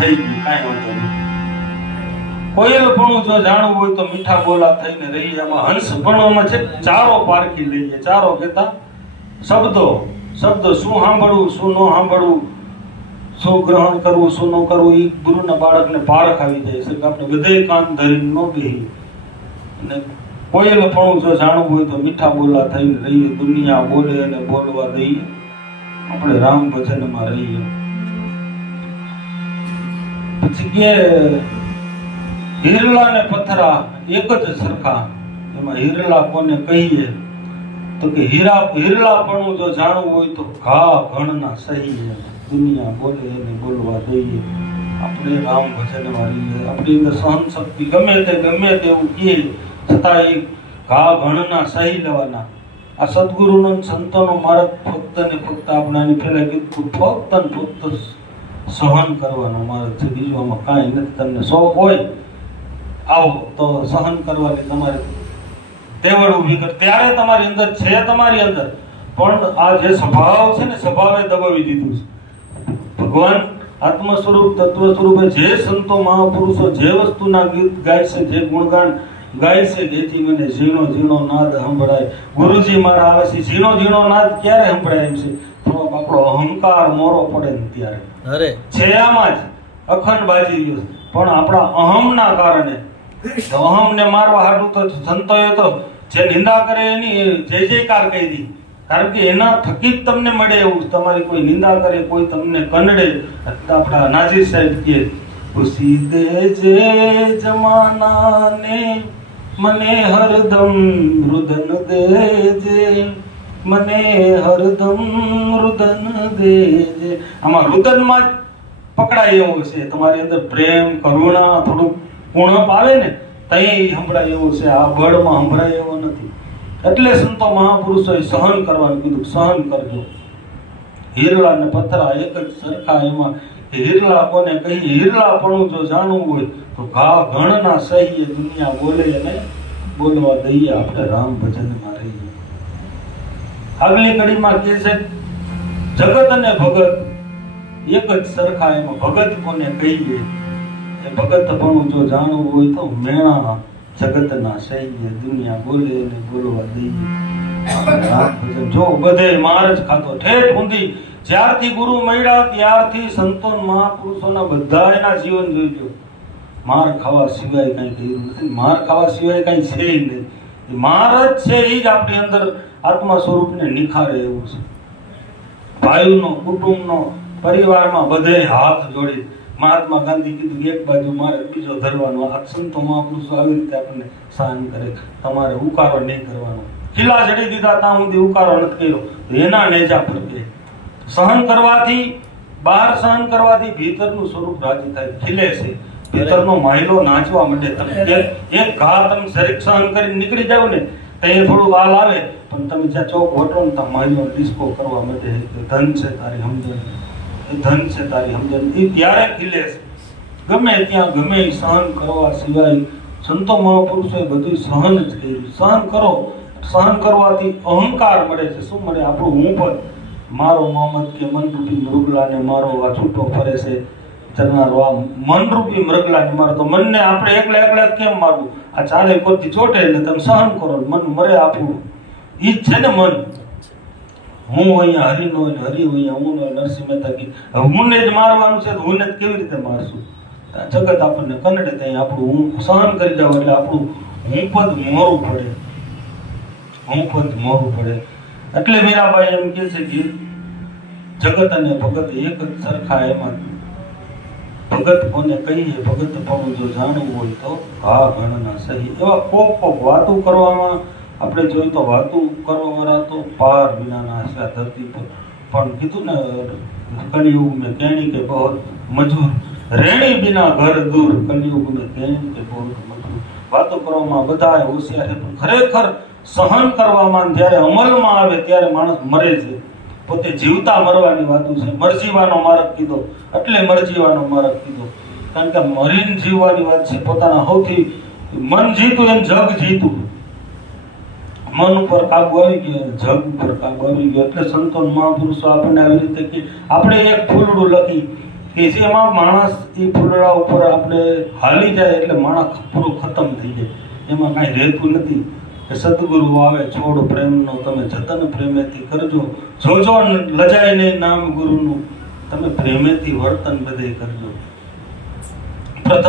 થઈ ગયું, કાંઈ વાંધો નહીં. કોયલપણું જો જાણવું હોય તો મીઠા બોલા થઈને રહીએ. આમાં હંસપણુંમાં છે ચારો પારખી લઈએ. ચારો કહેતા શબ્દો શું સાંભળવું, શું ન સાંભળવું, શું ગ્રહણ કરવું, શું ન કરવું, એ ગુરુના બાળકને પારખ આવી જાય છે કે આપણે બધે કાન ધરીને ન બેહી. અને કોયલપણું જો જાણવું હોય તો મીઠા બોલા થઈને રહીએ. દુનિયા બોલે અને બોલવા દઈએ, આપણે રામ ભજનમાં રહીએ. પછી કે હિરલા ને પથરા એક જ સરખા. એમાં હિરલા કોને કહીએ તો કે હિરલાપણું જો જાણવું હોય તો ઘા ઘણના સહીએ. દુનિયા બોલે એને બોલવા દઈએ, આપણે રામ ભજનમાં રહીએ. આપણી અંદર સહન શક્તિ ગમે તેવું કહે છતાં એ ઘા ઘણના સહી લેવાના. આ સદગુરુનો સંતોનો માર્ગ ફક્ત ને ફક્ત આપણે પહેલા કીધું ફક્ત ને ફક્ત સહન કરવાનો માર્ગ છે. બીજું આમાં કાંઈ નથી. તમને શોખ હોય આવો તો સહન કરવાની તમારે તેવડ ઊભી કર. ત્યારે તમારી અંદર છે, તમારી અંદર પણ આ જે સ્વભાવ છે ને, સ્વભાવે દબાવી દીધું છે. ભગવાન આત્મ સ્વરૂપ તત્વ સ્વરૂપે જે સંતો મહાપુરુષો જે વસ્તુના ગીત ગાય છે, જે ગુણગાન ગાય છે, જેથી મને ઝીણો ઝીણો નાદ સંભળાય. ગુરુજી મારા આવે છે, ઝીણો ઝીણો નાદ ક્યારે સંભળાય એમ છે થોડોક આપણો અહંકાર મોરો પડે ને ત્યારે છે. આમાં જ અખંડ બાજી ગયો. પણ આપણા અહમના કારણે, અહમને મારવા હાટું તો સંતોએ તો જે નિંદા કરે એની જય જયકાર કહી દી. કારણ કે એના થકી જ તમને મળે એવું. તમારી કોઈ નિંદા કરે, કોઈ તમને કનડે, આપણા નાઝીર સાહેબ કહે ખુશી દેજે જમાનાને મને હરદમ રુદન દેજે, મને હરદમ રુદન દેજે. આમાં રુદનમાં જ પકડાય એવું છે. તમારી અંદર પ્રેમ, કરુણા, થોડુંક પૂર્ણપ આવે ને તઈ સંભળાય એવું છે. આ બળમાં સંભળાય એવો નથી. એટલે સંતો મહાપુરુષોએ સહન કરવાનું કીધું. સહન કરજો. હિરલા ને પથરા એક જ સરખા. એમાં હિરલા કોને કહીએ? હિરલાપણું જો જાણવું હોય તો ઘા ઘણના સહીએ. દુનિયા બોલે અને બોલવા દઈએ, આપણે રામ ભજનમાં રહીએ. આગલી કડીમાં કહે છે જગત અને ભગત એક જ સરખા. એમાં ભગત કોને કહીએ? એ ભગતપણું જો જાણવું હોય તો મેણા જગતના સહીએ. દુનિયા બોલે અને બોલવા દઈએ, રામ ભજન. જો બધે માર જ ખાતો ઠેઠ ઊંધી. જ્યારથી ગુરુ મળ્યા ત્યારથી સંતો મહાપુરુષોના બધા એના જીવન જોઈજો. માર ખાવા સિવાય કઈ કર્યું નથી. માર ખાવા સિવાય કઈ છે નહીં. માર જ છે એ જ આપણી અંદર આત્મા સ્વરૂપને નિખારે એવું છે. ભાઈનો, કુટુંબનો, પરિવારમાં બધે હાથ જોડી. મહાત્મા ગાંધી કીધું એક બાજુ મારે બીજો ધરવાનો. આ સંતો મહાપુરુષો આવી રીતે આપણને સહન કરે. તમારે ઉકારો નહીં કરવાનો. ખીલા જડી દીધા ત્યાં સુધી ઉકારો નથી કર્યો તો એના નેજા ફરકે. સહન કરવાથી, બહાર સહન કરવાથી ભીતરનું સ્વરૂપ રાજી થાય, ખીલે છે. ભીતરનો માહિલો નાચવા માંડે. તમે એક ઘા તમે શરીર સહન કરીને નીકળી જાવ ને તો એ થોડું હાલ આવે, પણ તમે જ્યાં ચોક વટો ને ત્યાં માહિલો ડિસ્કો કરવા માંડે. ધન છે તારી સમજણ, ધન છે તારી સમજણ. એ ત્યારે ખીલે છે. ગમે ત્યાં ગમે સહન કરવા સિવાય સંતો મહાપુરુષોએ બધું સહન જ કર્યું. સહન કરો. સહન કરવાથી અહંકાર મળે છે. શું મળે? આપણું હું પદ. મારો મોહમ્મદ કે મનરૂપી મૃગલાને મારો આ છૂટો ફરે છે ચરનારો. આ મનરૂપી મૃગલાને મારો તો મનને આપણે એકલા કેમ મારવું? આ ચાલે કોઈથી ચોટે એટલે તમે સહન કરો, મન મરે આપણું. ઈ જ છે ને મન. હું અહીંયા હરિનો હોય ને હરિ અહીંયા હું નો. નરસિંહ મહેતા કી હુંને જ મારવાનું છે તો હુંને જ કેવી રીતે મારશું? જગત આપણને કનડે ત્યાં આપણું હું સહન કરી જાવ એટલે આપણું હું પદ મોરું પડે. હું પદ મોરું પડે. એટલે મીરાબાઈ એમ કહે છે કે જગત અને ભગત એક જ સરખા. એમાં ભગત કોને કહીએ? ભગતપણું જો જાણવું હોય તો ઘા ઘણના સહી. એવા કોક વાતું કરવામાં આપણે જોઈએ તો વાતું કરવા વાળા તો પાર વિનાના છે આ ધરતી પર. પણ કીધું ને કલયુગ મેં કહેણી કે બહુ મજૂર, રેણી બિના ઘર દૂર. કલયુગ મેં કહેણી કે બહુ મજૂર. વાતો કરવામાં બધા હોશિયાર છે, પણ ખરેખર સહન કરવામાં જ્યારે અમલમાં આવે ત્યારે માણસ મરે છે. પોતે જીવતા મરવાની વાતો છે. મરજીવાનો માર્ગ કીધો એટલે મરજીવાનો માર્ગ કીધો. કારણ કે મરીને જીવવાની વાત છે. પોતાના સૌથી મન જીતું એમ જગ જીતું. મન ઉપર કાબુ આવી ગયો, જગ ઉપર કાબુ આવી ગયો. એટલે સંતો મહાપુરુષો આપણને આવી રીતે કે આપણે એક ફૂલડું લખી કે જેમાં માણસ એ ફૂલડા ઉપર આપણે હાલી જાય એટલે માણસ પૂરો ખતમ થઈ જાય, એમાં કાંઈ રહેતું નથી. કે સદગુરુ આવે છોડ પ્રેમનો તમે જતન પ્રેમેથી કરજો, જોજો લજાય નહીં નામ ગુરુનું, તમે પ્રેમેથી વર્તન બધે કરજો. પ્રથમ